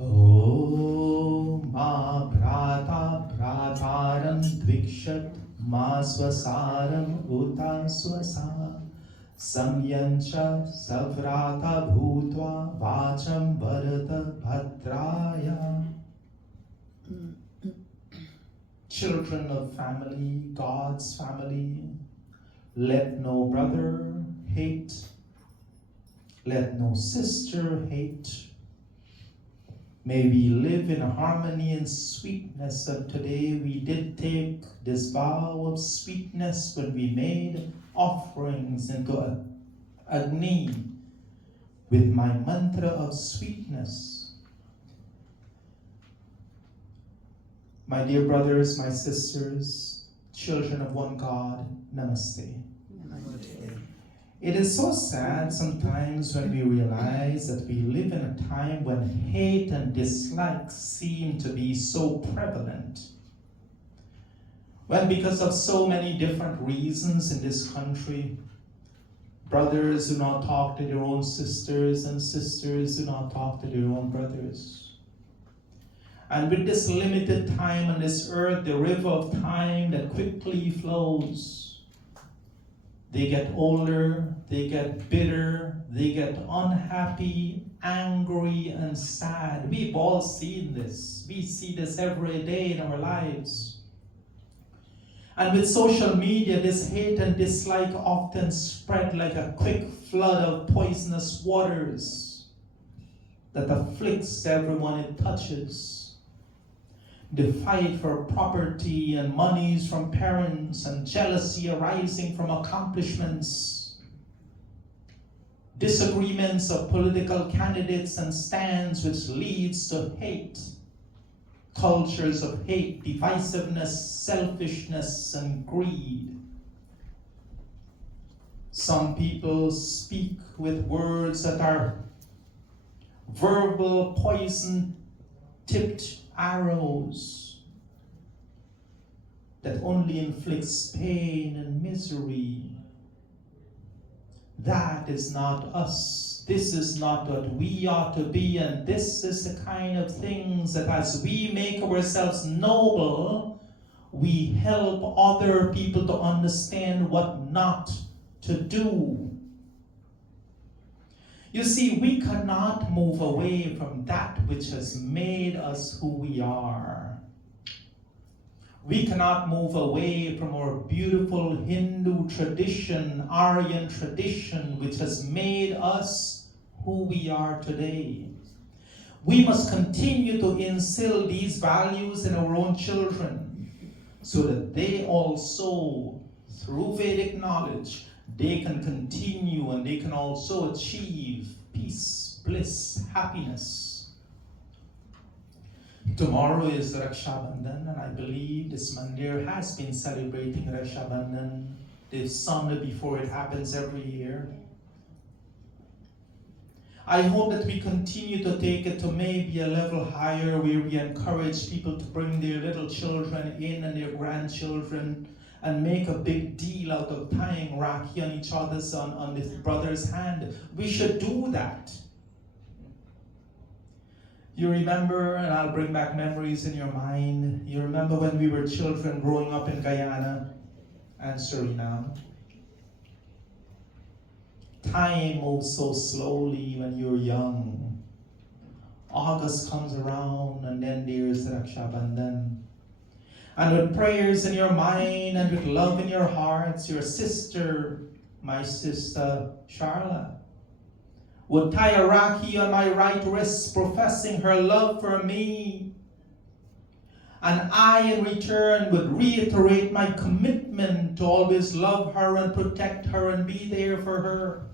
O ma brata brataram dvikshat ma swasaram uta swasa samyancha savrata bhutva vacham varata bhadraya. Children of family, God's family, let no brother hate, let no sister hate. May we live in harmony and sweetness. And today we did take this vow of sweetness when we made offerings into Agni with my mantra of sweetness. My dear brothers, my sisters, children of one God, Namaste. It is so sad sometimes when we realize that we live in a time when hate and dislike seem to be so prevalent. When because of so many different reasons in this country, brothers do not talk to their own sisters and sisters do not talk to their own brothers. And with this limited time on this earth, the river of time that quickly flows, they get older, they get bitter, they get unhappy, angry, and sad. We've all seen this. We see this every day in our lives. And with social media, this hate and dislike often spread like a quick flood of poisonous waters that afflicts everyone it touches. The fight for property and monies from parents and jealousy arising from accomplishments. Disagreements of political candidates and stands which leads to hate. Cultures of hate, divisiveness, selfishness, and greed. Some people speak with words that are verbal poison tipped arrows that only inflicts pain and misery. That is not us. This is not what we ought to be, and this is the kind of things that as we make ourselves noble, we help other people to understand what not to do. You see, we cannot move away from that which has made us who we are. We cannot move away from our beautiful Hindu tradition, Aryan tradition, which has made us who we are today. We must continue to instill these values in our own children so that they also, through Vedic knowledge, they can continue and they can also achieve peace, bliss, happiness. Tomorrow is Raksha Bandhan, and I believe this mandir has been celebrating Raksha Bandhan. They've sung it before, it happens every year. I hope that we continue to take it to maybe a level higher where we encourage people to bring their little children in and their grandchildren and make a big deal out of tying Rakhi on each other's on this brother's hand. We should do that. You remember, and I'll bring back memories in your mind, you remember when we were children growing up in Guyana and Suriname? Time moves so slowly when you're young. August comes around and then there's Raksha Bandhan. And with prayers in your mind and with love in your hearts, your sister, my sister Charla, would tie a Rakhi on my right wrist, professing her love for me. And I, in return, would reiterate my commitment to always love her and protect her and be there for her.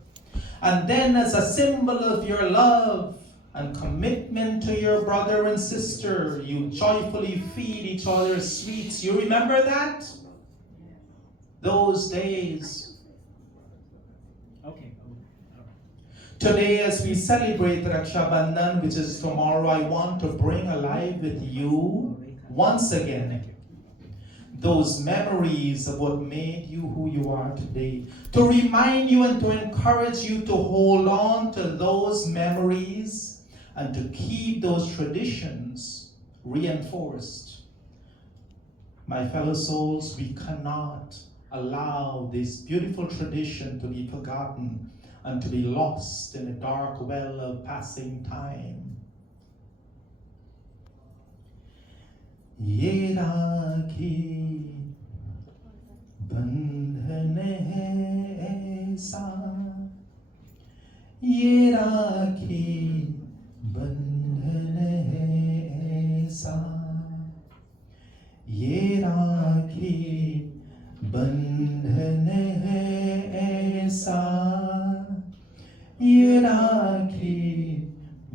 And then, as a symbol of your love and commitment to your brother and sister, you joyfully feed each other sweets. You remember that? Those days. Okay. Today, as we celebrate Raksha Bandhan, which is tomorrow, I want to bring alive with you once again those memories of what made you who you are today. To remind you and to encourage you to hold on to those memories and to keep those traditions reinforced. My fellow souls, we cannot allow this beautiful tradition to be forgotten and to be lost in a dark well of passing time. ये राखी बंधन है ऐसा, ये राखी बंधन है ऐसा, ये राखी बंधन है ऐसा, ये राखी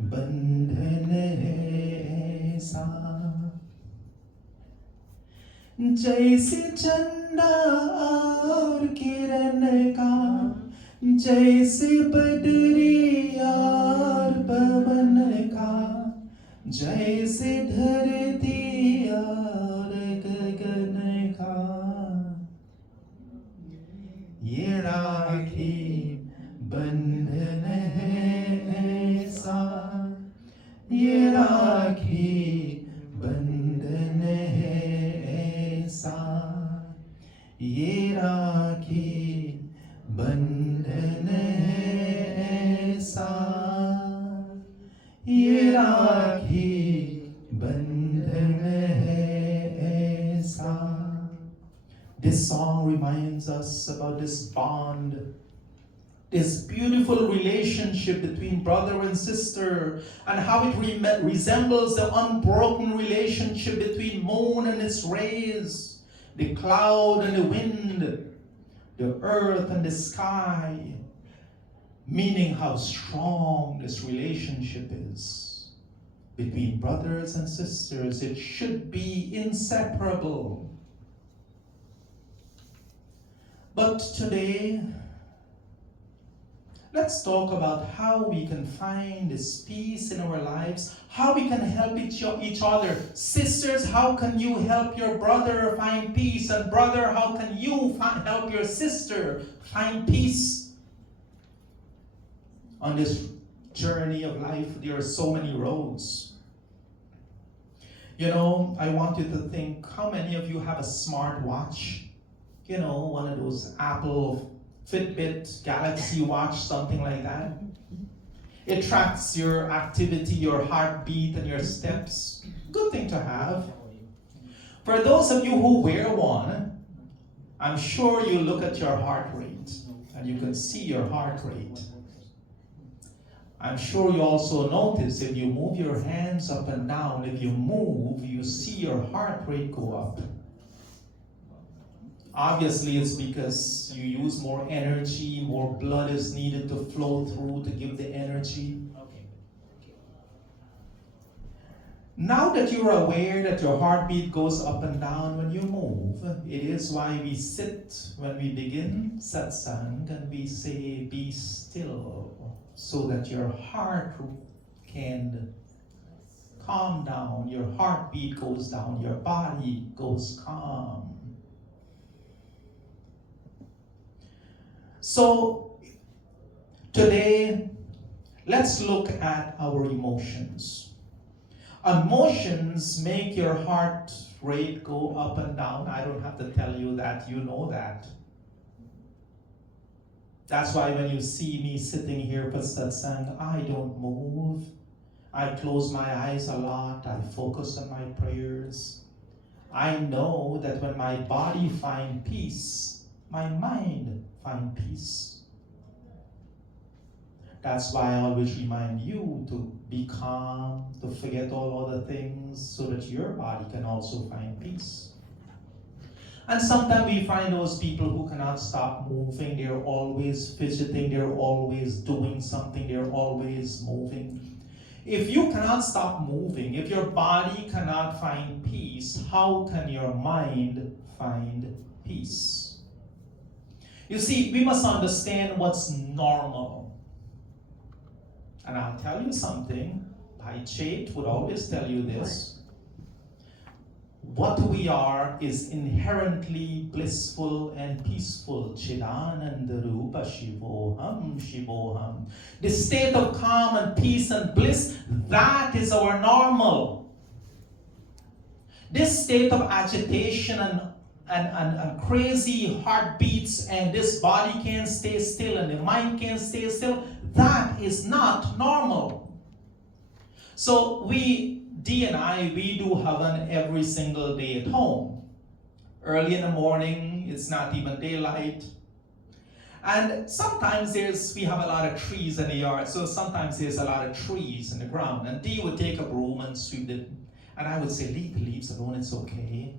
बंधन है ऐसा, जैसे चंदा और किरण का, जैसे बदरी और पवन का, जैसे धरती और गगन का, ये राखी बंधन है ऐसा, ये राखी बंधन है ऐसा, ये राखी बंधन है ऐसा, ये राखी बंधन है ऐसा. This song reminds us about this bond, this beautiful relationship between brother and sister, and how it resembles the unbroken relationship between moon and its rays, the cloud and the wind, the earth and the sky, meaning how strong this relationship is between brothers and sisters. It should be inseparable. But today, let's talk about how we can find this peace in our lives, how we can help each other. Sisters, how can you help your brother find peace? And brother, how can you help your sister find peace? On this journey of life, there are so many roads. You know, I want you to think, how many of you have a smart watch? You know, one of those Apple Fitbit, Galaxy Watch, something like that. It tracks your activity, your heartbeat, and your steps. Good thing to have. For those of you who wear one, I'm sure you look at your heart rate, and you can see your heart rate. I'm sure you also notice if you move your hands up and down, if you move, you see your heart rate go up. Obviously, it's because you use more energy, more blood is needed to flow through to give the energy. Now that you're aware that your heartbeat goes up and down when you move, it is why we sit when we begin satsang and we say, be still, so that your heart can calm down, your heartbeat goes down, your body goes calm. So today, let's look at our emotions. Emotions make your heart rate go up and down. I don't have to tell you that, you know that. That's why when you see me sitting here for satsang, I don't move. I close my eyes a lot. I focus on my prayers. I know that when my body finds peace, my mind finds peace. That's why I always remind you to be calm, to forget all other things, so that your body can also find peace. And sometimes we find those people who cannot stop moving. They're always fidgeting, they're always doing something, they're always moving. If you cannot stop moving, if your body cannot find peace, how can your mind find peace? You see, we must understand what's normal. And I'll tell you something, Bhai Chet would always tell you this. what we are is inherently blissful and peaceful. Chidanandarupa Shivoham Shivoham. The state of calm and peace and bliss, that is our normal. This state of agitation and crazy heartbeats, and this body can't stay still and the mind can't stay still, that is not normal. So Dee and I, we do heaven every single day at home. Early in the morning, it's not even daylight. And sometimes we have a lot of trees in the yard, so sometimes there's a lot of trees in the ground. And Dee would take a broom and sweep it, and I would say, leave the leaves alone, it's okay.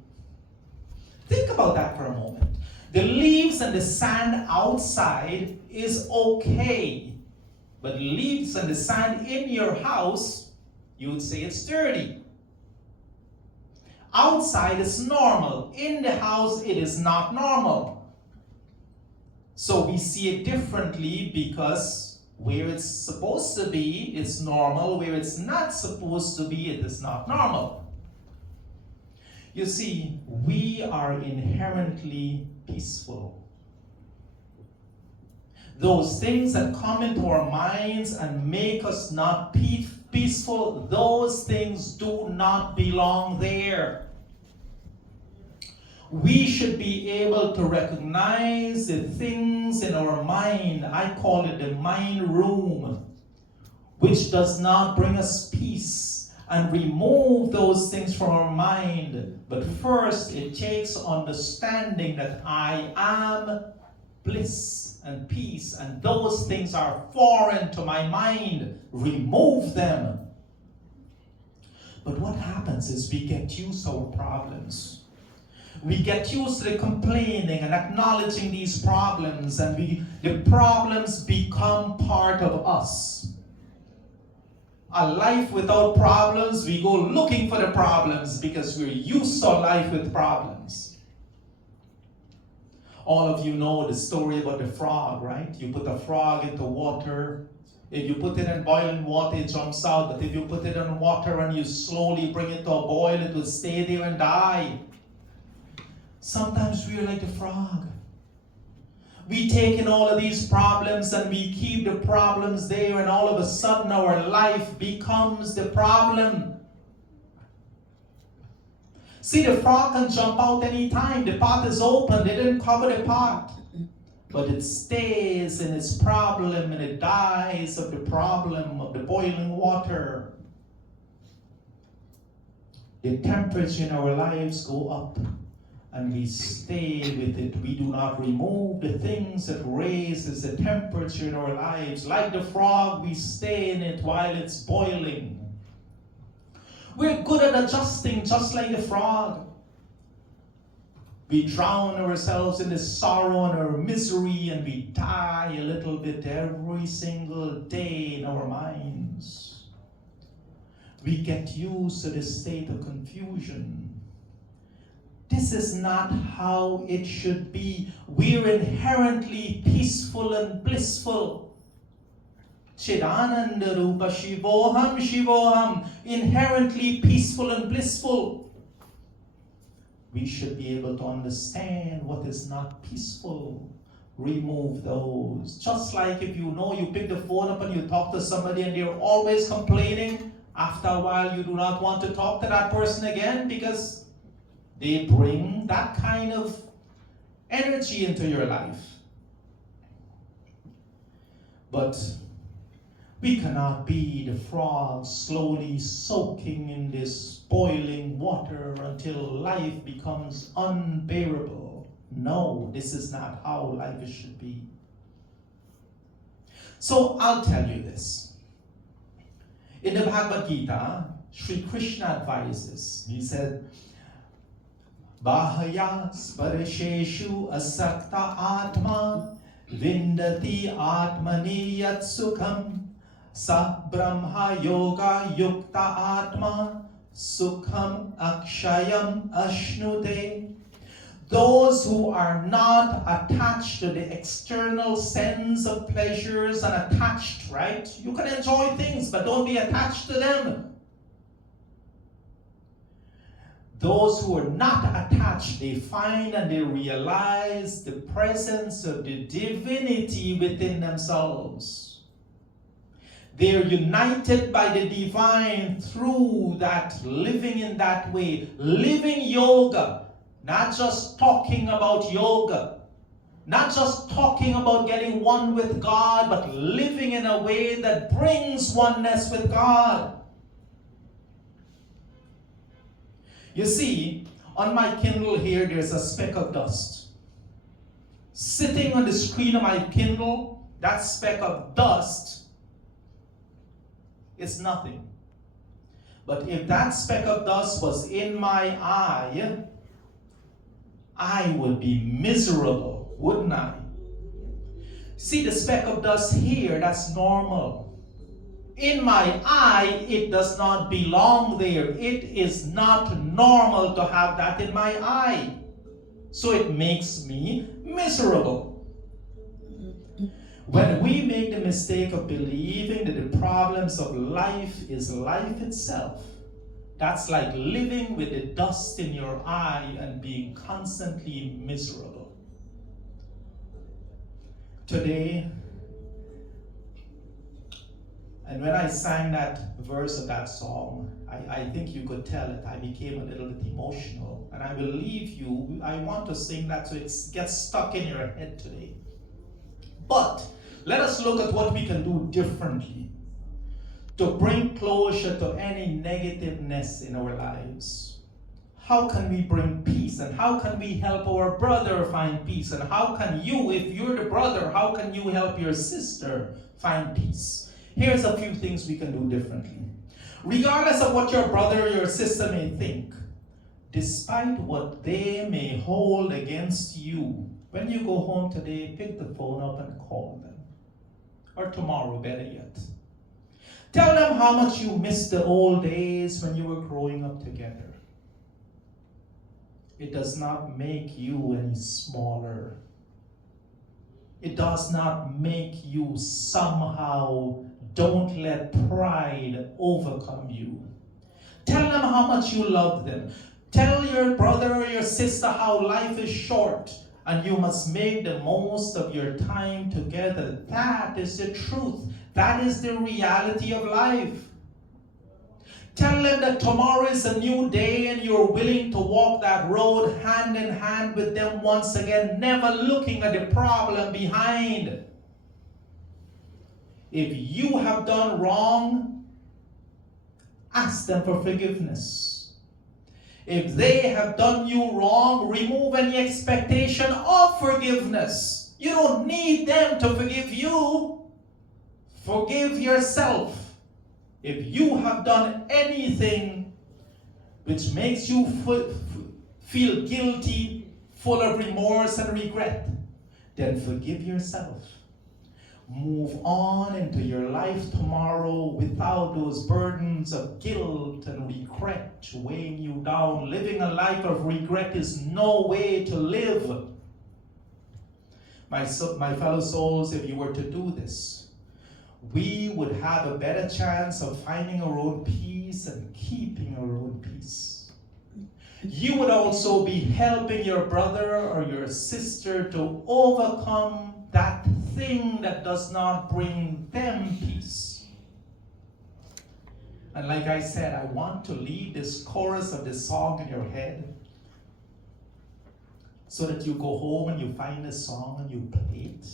Think about that for a moment. The leaves and the sand outside is okay, but leaves and the sand in your house, you would say it's dirty. Outside is normal. In the house, it is not normal. So we see it differently because where it's supposed to be, it's normal. Where it's not supposed to be, it is not normal. You see, we are inherently peaceful. Those things that come into our minds and make us not peaceful, those things do not belong there. We should be able to recognize the things in our mind, I call it the mind room, which does not bring us peace, and remove those things from our mind. But first, it takes understanding that I am bliss and peace, and those things are foreign to my mind. Remove them. But what happens is we get used to our problems. We get used to the complaining and acknowledging these problems, and the problems become part of us. A life without problems, we go looking for the problems because we're used to a life with problems. All of you know the story about the frog, right? You put a frog into water. If you put it in boiling water, it jumps out. But if you put it in water and you slowly bring it to a boil, it will stay there and die. Sometimes we're like the frog. We take in all of these problems and we keep the problems there, and all of a sudden our life becomes the problem. See, the frog can jump out anytime. The pot is open. They didn't cover the pot. But it stays in its problem and it dies of the problem of the boiling water. The temperature in our lives go up and we stay with it. We do not remove the things that raises the temperature in our lives. Like the frog, we stay in it while it's boiling. We're good at adjusting just like the frog. We drown ourselves in the sorrow and our misery, and we die a little bit every single day in our minds. We get used to this state of confusion. This is not how it should be. We're inherently peaceful and blissful. Chidananda Rupa Shivoham Shivoham. Inherently peaceful and blissful. We should be able to understand what is not peaceful. Remove those. Just like if you know you pick the phone up and you talk to somebody and they're always complaining, after a while you do not want to talk to that person again because they bring that kind of energy into your life. But we cannot be the frog slowly soaking in this boiling water until life becomes unbearable. No, this is not how life should be. So I'll tell you this. In the Bhagavad Gita, Sri Krishna advises, he said, Bahaya sparasheshu asakta atma vindati atmani yat sukham Sa Brahma Yoga Yukta Atma Sukham Akshayam Ashnute. Those who are not attached to the external sense of pleasures and attached, right? You can enjoy things, but don't be attached to them. Those who are not attached, they find and they realize the presence of the divinity within themselves. They're united by the divine through that, living in that way, living yoga, not just talking about yoga, not just talking about getting one with God, but living in a way that brings oneness with God. You see, on my Kindle here, there's a speck of dust. Sitting on the screen of my Kindle, that speck of dust is nothing. But if that speck of dust was in my eye, I would be miserable, wouldn't I? See the speck of dust here, that's normal. In my eye, it does not belong there. It is not normal to have that in my eye. So it makes me miserable. When we make the mistake of believing that the problems of life is life itself, that's like living with the dust in your eye and being constantly miserable. Today, and when I sang that verse of that song, I think you could tell that I became a little bit emotional. And I will leave you, I want to sing that so it gets stuck in your head today. But let us look at what we can do differently to bring closure to any negativeness in our lives. How can we bring peace? And how can we help our brother find peace? And how can you, if you're the brother, how can you help your sister find peace? Here's a few things we can do differently. Regardless of what your brother or your sister may think, despite what they may hold against you, when you go home today, pick the phone up and call them. Or tomorrow, better yet. Tell them how much you miss the old days when you were growing up together. It does not make you any smaller. It does not make you somehow. Don't let pride overcome you. Tell them how much you love them. Tell your brother or your sister how life is short and you must make the most of your time together. That is the truth. That is the reality of life. Tell them that tomorrow is a new day and you're willing to walk that road hand in hand with them once again, never looking at the problem behind. If you have done wrong, ask them for forgiveness. If they have done you wrong, remove any expectation of forgiveness. You don't need them to forgive you. Forgive yourself. If you have done anything which makes you feel guilty, full of remorse and regret, then forgive yourself. Move on into your life tomorrow without those burdens of guilt and regret weighing you down. Living a life of regret is no way to live. My fellow souls, if you were to do this, we would have a better chance of finding our own peace and keeping our own peace. You would also be helping your brother or your sister to overcome that thing that does not bring them peace. And like I said, I want to leave this chorus of this song in your head so that you go home and you find this song and you play it.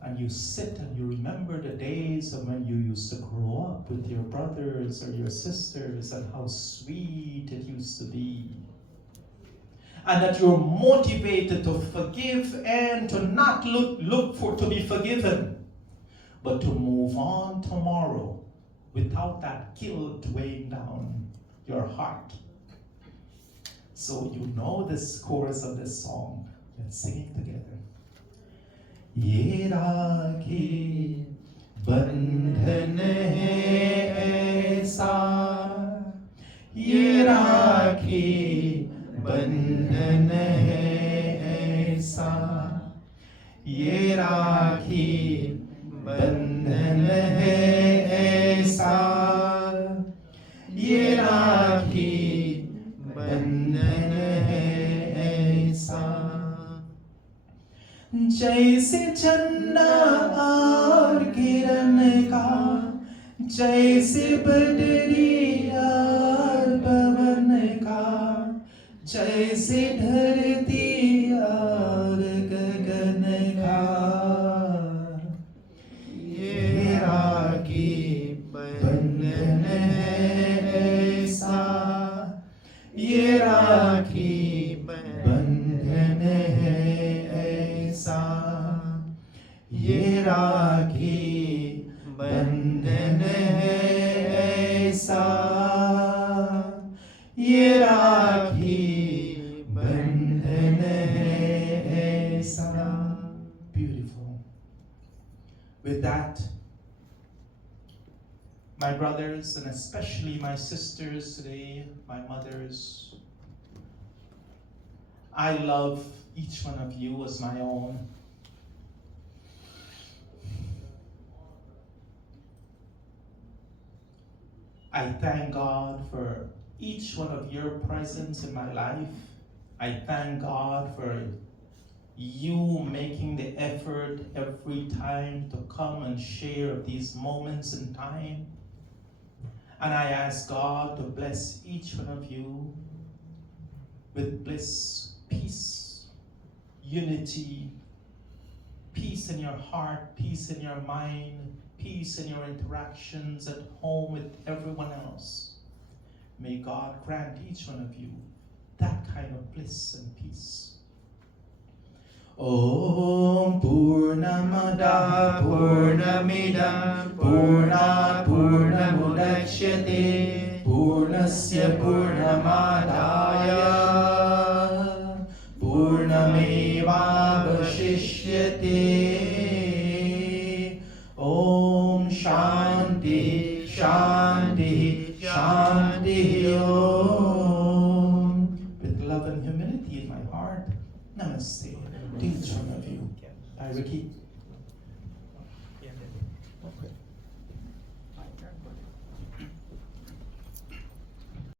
And you sit and you remember the days of when you used to grow up with your brothers or your sisters and how sweet it used to be. And that you're motivated to forgive and to not look for to be forgiven, but to move on tomorrow without that guilt weighing down your heart. So you know this chorus of this song. Let's sing it together. ये राखी बंधन है ऐसा, ये राखी बंधन है ऐसा, ये राखी बंधन है ऐसा, ये राखी जैसे चन्ना और किरण का, जैसे बदरी और पवन का, जैसे धरती और गगन का। ये राखी बंधन है ऐसा, ये राखी बंधन है ऐसा, ये राखी बंधन है ऐसा, ये राखी बंधन है ऐसा. Beautiful. With that, my brothers and especially my sisters today, my mothers, I love each one of you as my own. I thank God for each one of your presence in my life. I thank God for you making the effort every time to come and share these moments in time. And I ask God to bless each one of you with bliss, peace, unity, peace in your heart, peace in your mind, peace in your interactions at home with everyone else. May God grant each one of you that kind of bliss and peace. Om Purnamada Purnamidam Purnat Purnamudachyate Purnasya Purnamadaya Purnamevavashishyate. Om Shanti Shanti Shanti Om. With love and humility in my heart, Namaste to each one of you. I repeat.